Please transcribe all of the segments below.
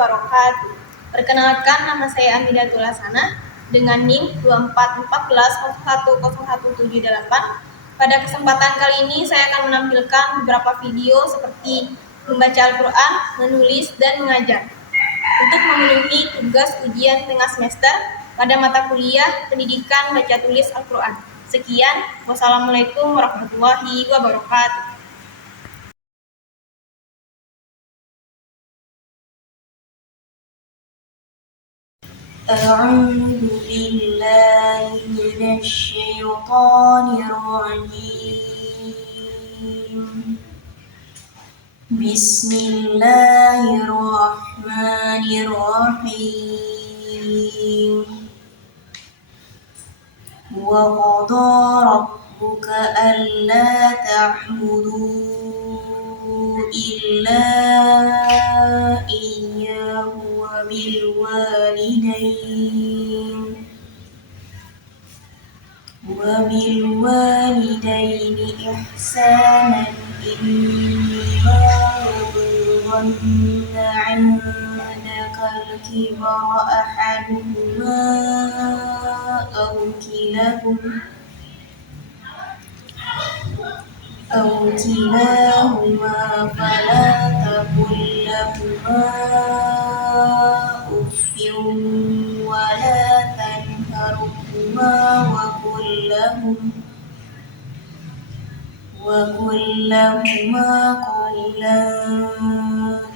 wabarakatuh. Perkenalkan, nama saya Amidatul Hasanah dengan NIM 2414010178. Pada kesempatan kali ini saya akan menampilkan beberapa video seperti membaca Al-Quran, menulis, dan mengajar untuk memenuhi tugas ujian tengah semester pada mata kuliah Pendidikan Baca Tulis Al-Quran. Sekian, wassalamualaikum warahmatullahi wabarakatuh. أعوذ بالله من الشيطان الرجيم بسم الله الرحمن الرحيم وقضى ربك ألا تعبدوا إلا إياه وبالوالدين إحسانا إما يبلغن عندك الكبر أحدهما أو كلاهما فلا تقل لهما أف ولا تنهرهما وقل لهما قولا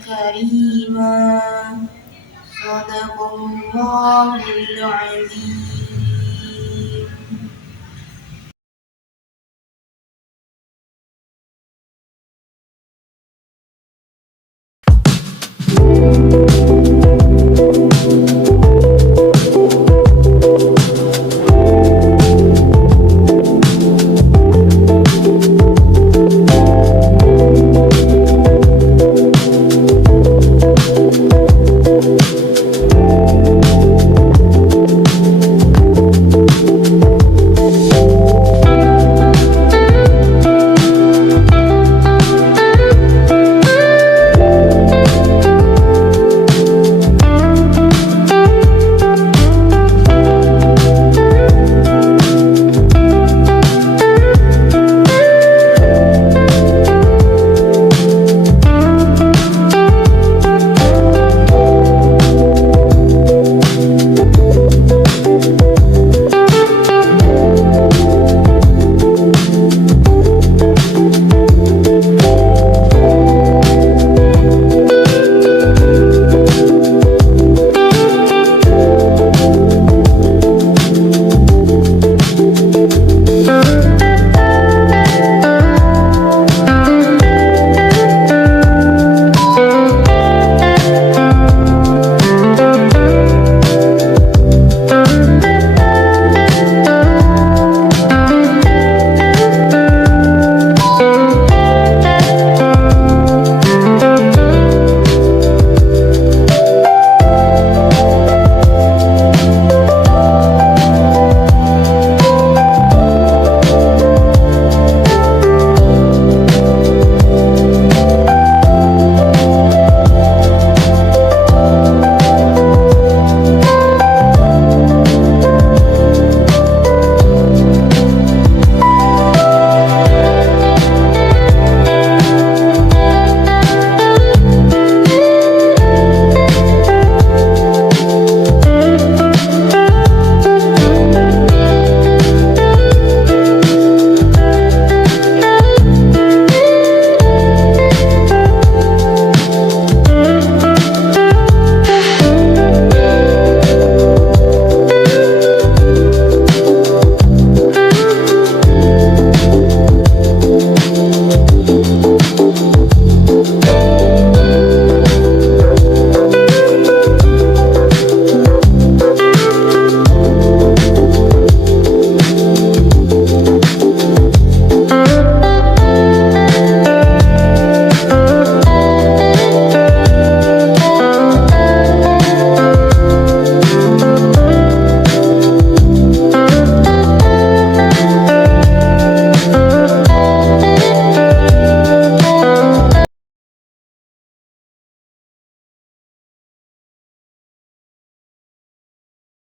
كريما صدق الله العظيم.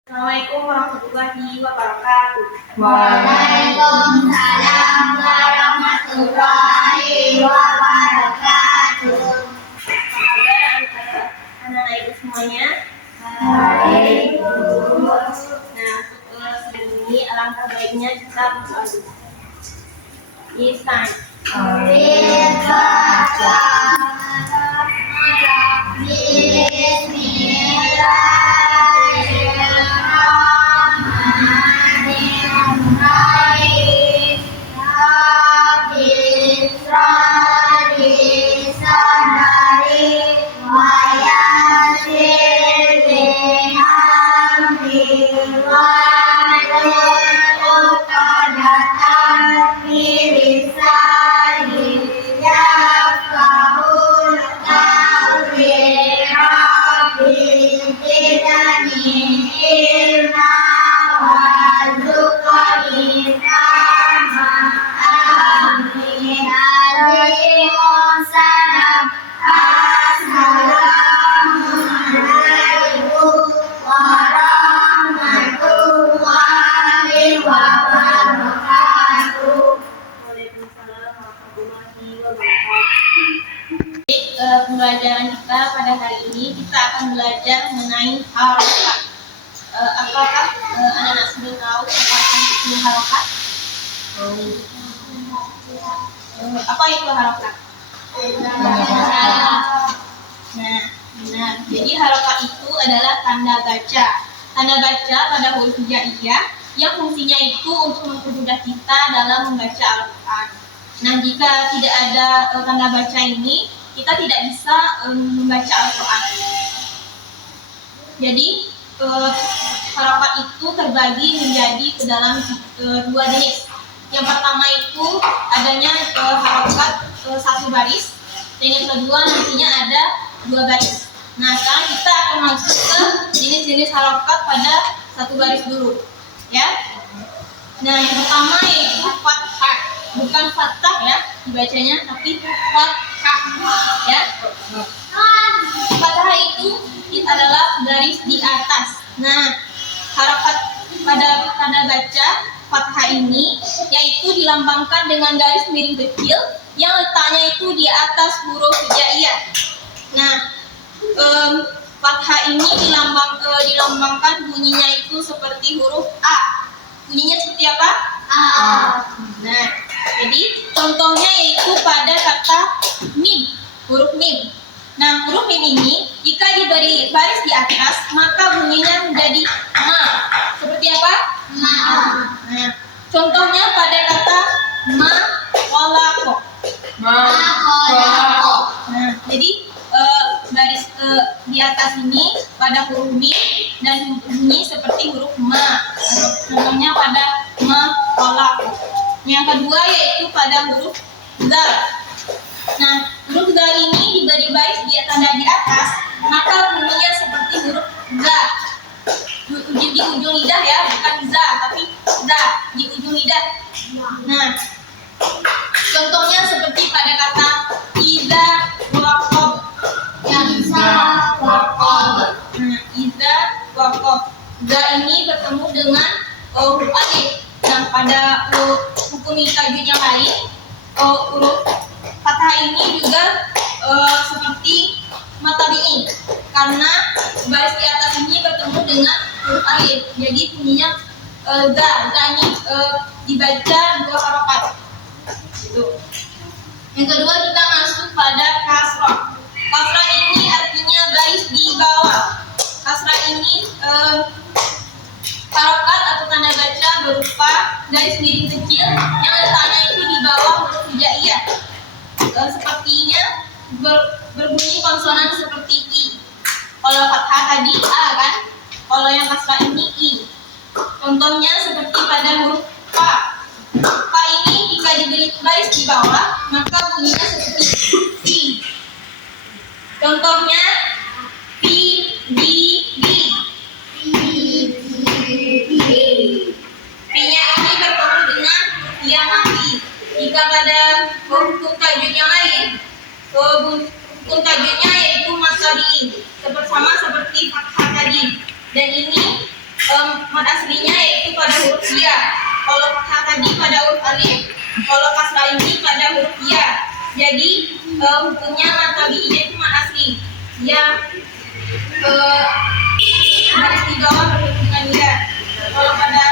Assalamualaikum warahmatullahi wabarakatuh. Waalaikumsalam warahmatullahi wabarakatuh. Apa kabar anak-anak ibu semuanya? Baik. Nah, sedang ini alangkah baiknya kita berdoa. Istan. Pembelajaran kita pada hari ini kita akan belajar mengenai harokat. Apakah anak-anak sudah tahu apa itu harokat? Apa itu harokat? Nah, benar. Jadi harokat itu adalah tanda baca. Tanda baca pada huruf hijaiyah yang fungsinya itu untuk mempermudah kita dalam membaca Al-Quran. Nah, jika tidak ada tanda baca ini, kita tidak bisa membaca Al-Quran. Jadi harokat itu terbagi menjadi ke dalam dua jenis. Yang pertama itu adanya harokat satu baris, dan yang kedua nantinya ada dua baris. Nah, sekarang kita akan masuk ke jenis-jenis harokat pada satu baris dulu, ya. Nah, yang pertama yaitu fathah, bukan fathah ya dibacanya, tapi fathah, ya. Fathah itu adalah garis di atas. Nah, harokat pada tanda baca fathah ini yaitu dilambangkan dengan garis miring kecil yang letaknya itu di atas huruf hijaiyah. Nah, fathah ini dilambangkan bunyinya itu seperti huruf A. Bunyinya seperti apa? A. Nah, jadi contohnya yaitu pada kata mim, huruf mim. Nah, huruf mim ini jika diberi baris di atas maka bunyinya menjadi ma. Seperti apa? Ma. Nah, contohnya pada kata ma kholaqo. Nah, jadi baris di atas ini pada huruf mim dan bunyi seperti huruf ma. Contohnya pada ma kholaqo. Yang kedua yaitu pada huruf zal. Nah, huruf zal ini diberi baris di tanda di atas, maka bunyinya seperti huruf za. Di ujung lidah ya, bukan za, tapi za di ujung lidah. Nah, contohnya seperti pada kata iza waqab. Iza waqab. Nah, iza waqab. Za ini bertemu dengan huruf alif. Nah, pada hukum tajwid yang lain, huruf fathah ini juga seperti matabi'in, karena baris di atas ini bertemu dengan huruf alif, jadi bunyinya za. Za ini dibaca dua harokat. Gitu. Yang kedua kita masuk pada kasrah. Kasrah ini artinya baris di bawah. Kasrah ini harokat atau tanda baca berupa garis miring kecil yang letaknya itu di bawah huruf hijaiyah. Sepertinya berbunyi konsonan seperti i. Kalau fathah tadi a kan, kalau yang kasrah ini i. Contohnya seperti pada huruf fa. Fa ini jika diberi baris di bawah maka bunyinya seperti i. Contohnya pi, di, di. Pi-nya ini bertemu dengan ya mati. Jika pada hukum tajwid yang lain, hukum tajwidnya yaitu matabi'in, seperti fathah tadi. Dan ini Mat aslinya yaitu pada huruf ya. Kalau fathah tadi pada huruf alif, kalau kasrah ini pada huruf ya. Jadi hukumnya mat tabi'iyah itu mat asli. Ya baris di bawah berhubung dengan ya. Kalau pada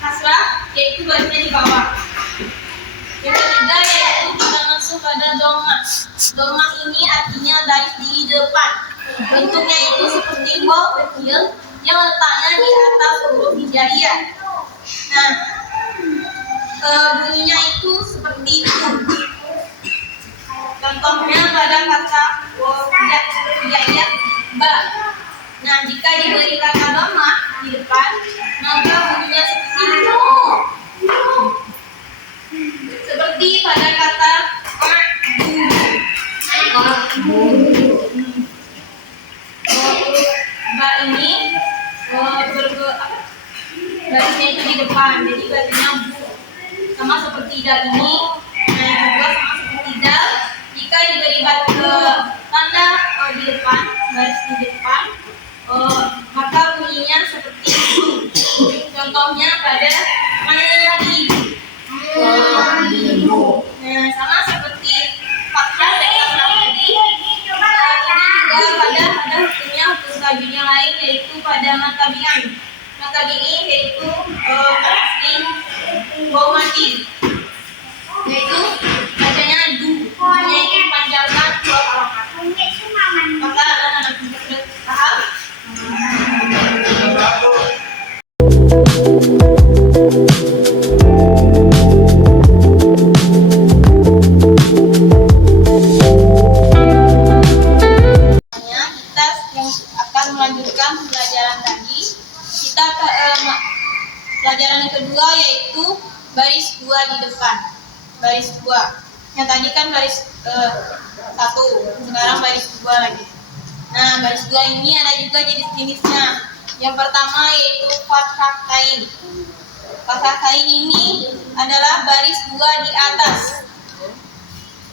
kasrah yaitu barisnya di bawah. Yang ketiga yaitu kita masuk pada doma. Doma ini artinya baris di depan. Bentuknya itu seperti waw kecil yang letaknya di atas huruf hijaiyah. Nah, bunyinya itu seperti itu. Contohnya pada kata hijaiyah ba. Nah, jika diberi kata doma di depan, maka bunyinya seperti itu. Seperti pada kata ba ini barisnya itu di depan, jadi barisnya bu. Sama seperti dal ini, nah juga sama seperti dal. Jika diberi tanda di depan, baris di depan, maka bunyinya seperti itu. Contohnya pada mandi. Nah, sama seperti fathah dan kasrah tadi. Ini juga ada hukumnya hukum tajwid yang lain yaitu pada matabi'an. Matabi'i yaitu asli waw mati. Yaitu bacanya du. Hanya itu panjangkan dua harokat. Maka anak-anak sudah paham? Melanjutkan pelajaran tadi, kita ke pelajaran yang kedua yaitu baris dua di depan. Baris dua. Yang tadi kan baris satu, sekarang baris dua lagi. Nah, baris dua ini ada juga jenis-jenisnya. Yang pertama yaitu fathatain. Fathatain ini adalah baris dua di atas.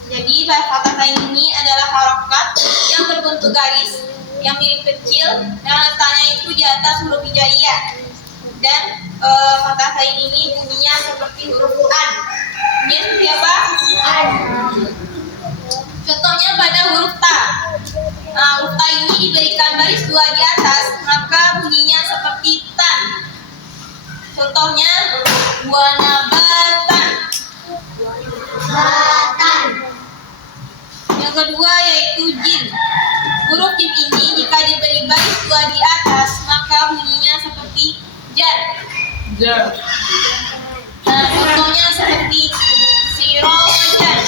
Jadi fathatain ini adalah harokat yang berbentuk garis yang mirip kecil yang letaknya itu di atas huruf hijaiyah. Dan fathatain ini bunyinya seperti huruf an. Dia seperti apa? An. Contohnya pada huruf ta. Huruf ta ini diberikan baris dua di atas, maka bunyinya seperti tan. Contohnya wanabatan. Yang kedua yaitu jim. Huruf jim ini jika diberi baris dua di atas, maka bunyinya seperti jar. Nah, contohnya seperti sirojan.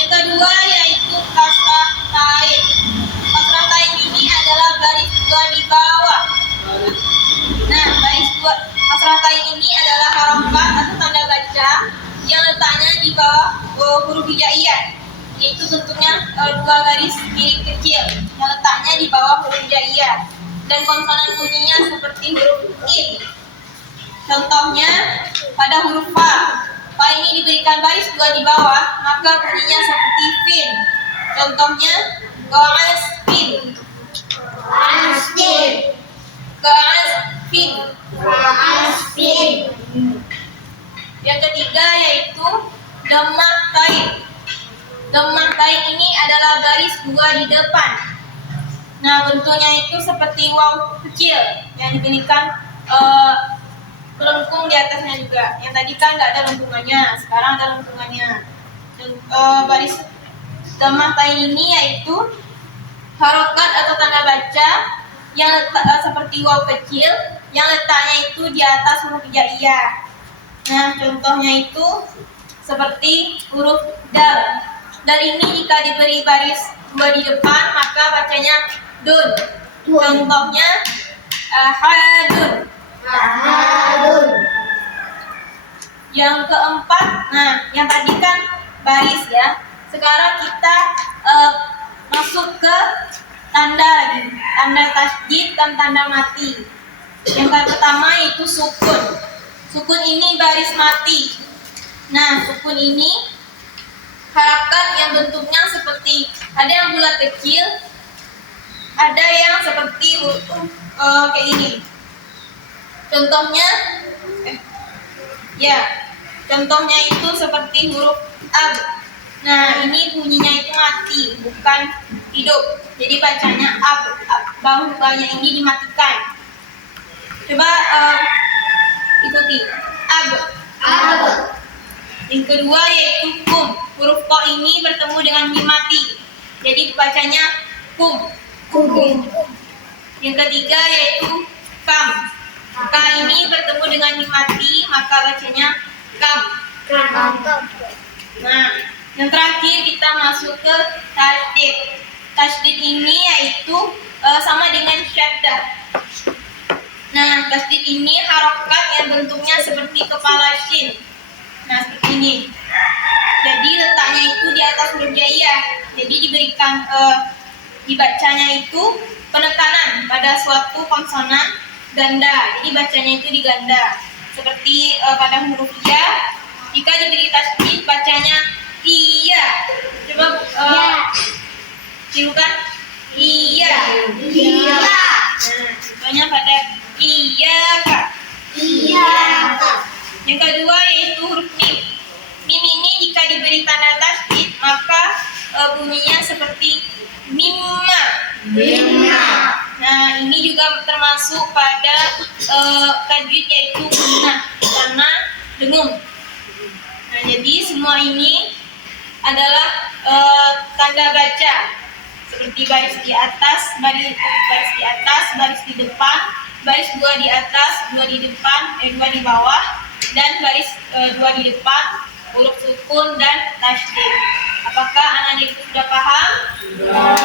Yang kedua yaitu kasrah tain. Kasrah tain ini adalah baris dua di bawah. Nah, baris dua kasrah tain ini adalah harokat atau tanda baca yang letaknya di bawah huruf hijaiyah. Yaitu bentuknya dua garis mirip kecil yang letaknya di bawah huruf hijaiyah dan konsonan bunyinya seperti huruf in. Contohnya pada huruf fa. Fa ini diberikan baris dua di bawah, maka bunyinya seperti fin. Contohnya qasfin. Yang ketiga yaitu dhammah tain. Dhammah tain ini adalah garis dua di depan. Nah, bentuknya itu seperti waw kecil yang diberikan lengkung di atasnya juga. Yang tadi kan nggak ada lengkungannya, sekarang ada lengkungannya. Dan baris dhammah tain ini yaitu harokat atau tanda baca yang seperti waw kecil yang letaknya itu di atas huruf hijaiyah. Nah, contohnya itu seperti huruf dal. Dal ini jika diberi baris dua di depan, maka bacanya dun. Contohnya hadun. Yang keempat, nah yang tadi kan baris ya. Sekarang kita masuk ke tanda tasydid dan tanda mati. Yang pertama itu sukun. Sukun ini baris mati. Nah, sukun ini harakat yang bentuknya seperti ada yang bulat kecil ada yang seperti huruf kayak ini. Contohnya, contohnya itu seperti huruf ab. Nah, ini bunyinya itu mati, bukan hidup. Jadi bacanya ab. Bahu-bahunya ini dimatikan. Coba ikuti. Ab. Ab. Yang kedua yaitu kum. Huruf ko ini bertemu dengan mim mati. Jadi bacanya kum. Kum. Yang ketiga yaitu kam. K ini bertemu dengan mim mati, maka bacanya kam. Nah, yang terakhir kita masuk ke tasdid. Tasdid ini yaitu sama dengan syaddah. Nah, tasdid ini harokat yang bentuknya seperti kepala shin. Nah, seperti ini. Jadi letaknya itu di atas huruf jaiyah. Jadi diberikan dibacanya itu penekanan pada suatu konsonan ganda. Jadi bacanya itu diganda. Seperti pada huruf ya, jika diberi tasdid bacanya iya. Coba tirukan iya. Iya. Nah, contohnya pada iya kak. Iya. Yang kedua yaitu huruf mim. Mim ini jika diberi tanda tasdid maka bunyinya seperti mimma. Mimma. Nah, ini juga termasuk pada tajwid yaitu gunnah karena dengung. Nah, jadi semua ini adalah tanda baca seperti baris di atas, baris di atas, baris di depan, baris dua di atas, dua di depan, dua di bawah, dan baris dua di depan, huruf sukun dan tasydid. Apakah anak-anak itu sudah paham? Ya.